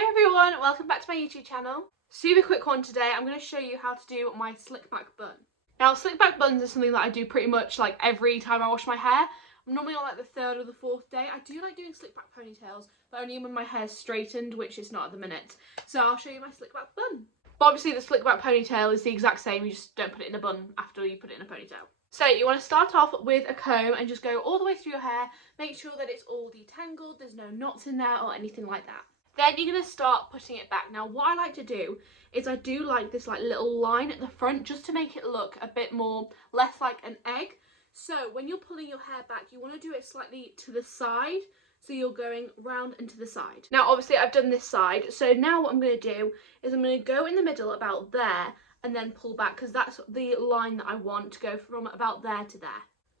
Hi everyone, welcome back to my YouTube channel. Super quick one today. I'm going to show you how to do my slick back bun. Now slick back buns is something that I do pretty much like every time I wash my hair. I'm normally on like the third or the fourth day. I do like doing slick back ponytails, but only when my hair's straightened, which is not at the minute. So I'll show you my slick back bun. But obviously the slick back ponytail is the exact same, you just don't put it in a bun after you put it in a ponytail. So you want to start off with a comb and just go all the way through your hair. Make sure that it's all detangled, there's no knots in there or anything like that. Then you're going to start putting it back. Now what I like to do is I do like this like little line at the front just to make it look a bit more, less like an egg. So when you're pulling your hair back, you want to do it slightly to the side. So you're going round and to the side. Now obviously I've done this side. So now what I'm going to do is I'm going to go in the middle about there and then pull back, because that's the line that I want to go from about there to there.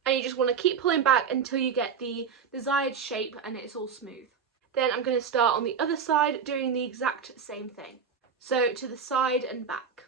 And you just want to keep pulling back until you get the desired shape and it's all smooth. Then I'm going to start on the other side doing the exact same thing. So to the side and back.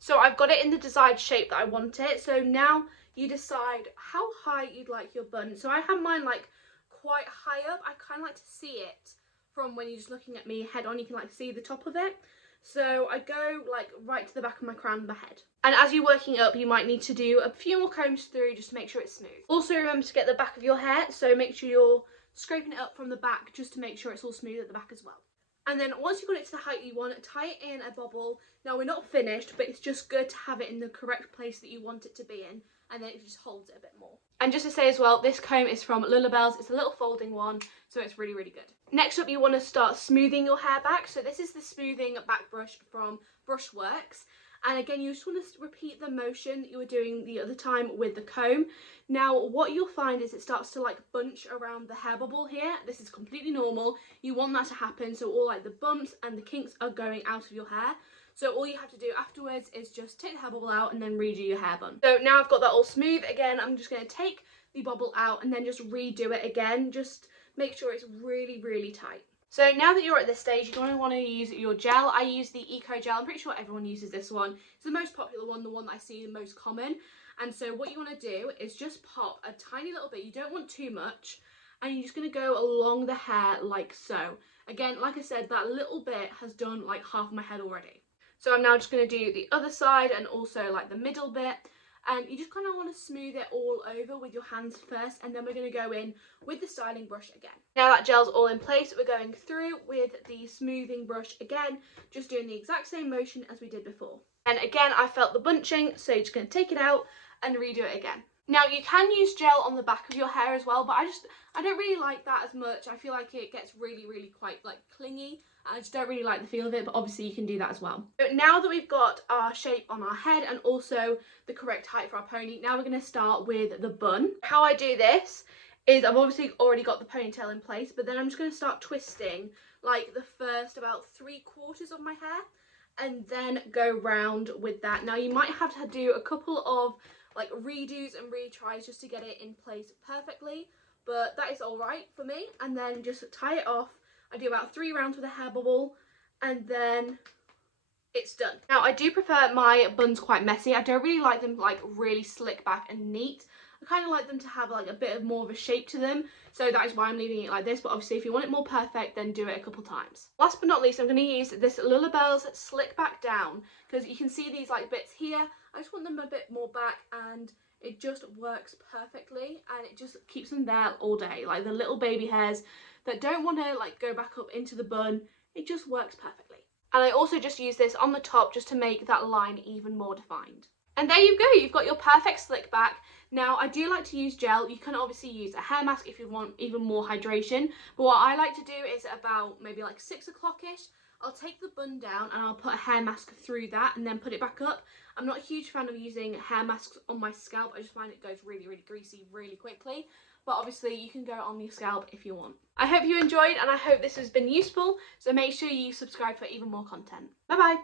So I've got it in the desired shape that I want it. So now you decide how high you'd like your bun. So I have mine like quite high up. I kind of like to see it from when you're just looking at me head on. You can like see the top of it. So I go like right to the back of my crown of my head. And as you're working up, you might need to do a few more combs through just to make sure it's smooth. Also remember to get the back of your hair. So make sure you're scraping it up from the back just to make sure it's all smooth at the back as well. And then once you've got it to the height you want, tie it in a bobble. Now we're not finished, but it's just good to have it in the correct place that you want it to be in, and then it just holds it a bit more. And just to say as well, this comb is from Lullabelle's. It's a little folding one, so it's really, really good. Next up, you want to start smoothing your hair back. So this is the smoothing back brush from Brushworks. And again, you just want to repeat the motion that you were doing the other time with the comb. Now, what you'll find is it starts to like bunch around the hair bubble here. This is completely normal. You want that to happen, so all like the bumps and the kinks are going out of your hair. So all you have to do afterwards is just take the hair bubble out and then redo your hair bun. So now I've got that all smooth. Again, I'm just going to take the bubble out and then just redo it again. Just make sure it's really, really tight. So now that you're at this stage, you're going to want to use your gel. I use the Eco Gel. I'm pretty sure everyone uses this one. It's the most popular one, the one that I see the most common. And so what you want to do is just pop a tiny little bit. You don't want too much. And you're just going to go along the hair like so. Again, like I said, that little bit has done like half of my head already. So I'm now just going to do the other side and also like the middle bit. And you just kind of want to smooth it all over with your hands first, and then we're going to go in with the styling brush again. Now that gel's all in place, we're going through with the smoothing brush again, just doing the exact same motion as we did before. And again, I felt the bunching, so you're just going to take it out and redo it again. Now you can use gel on the back of your hair as well, but I don't really like that as much. I feel like it gets really, really quite like clingy. I just don't really like the feel of it, but obviously you can do that as well. So now that we've got our shape on our head and also the correct height for our pony, now we're going to start with the bun. How I do this is I've obviously already got the ponytail in place, but then I'm just going to start twisting like the first about 3/4 of my hair and then go round with that. Now you might have to do a couple of like redos and retries just to get it in place perfectly, but that is all right for me. And then just tie it off. I do about 3 rounds with a hair bubble and then it's done. Now I do prefer my buns quite messy. I don't really like them like really slick back and neat. I kind of like them to have like a bit of more of a shape to them, so that is why I'm leaving it like this. But obviously if you want it more perfect, then do it a couple times. Last but not least, I'm going to use this Lullabelle's Slick Back Down, because you can see these like bits here. I just want them a bit more back, and it just works perfectly, and it just keeps them there all day. Like the little baby hairs that don't want to like go back up into the bun, it just works perfectly. And I also just use this on the top just to make that line even more defined. And there you go, you've got your perfect slick back. Now I do like to use gel. You can obviously use a hair mask if you want even more hydration, but what I like to do is about maybe like 6 o'clock-ish, I'll take the bun down and I'll put a hair mask through that and then put it back up. I'm not a huge fan of using hair masks on my scalp. I just find it goes really, really greasy really quickly. But obviously you can go on your scalp if you want. I hope you enjoyed, and I hope this has been useful. So make sure you subscribe for even more content. Bye bye.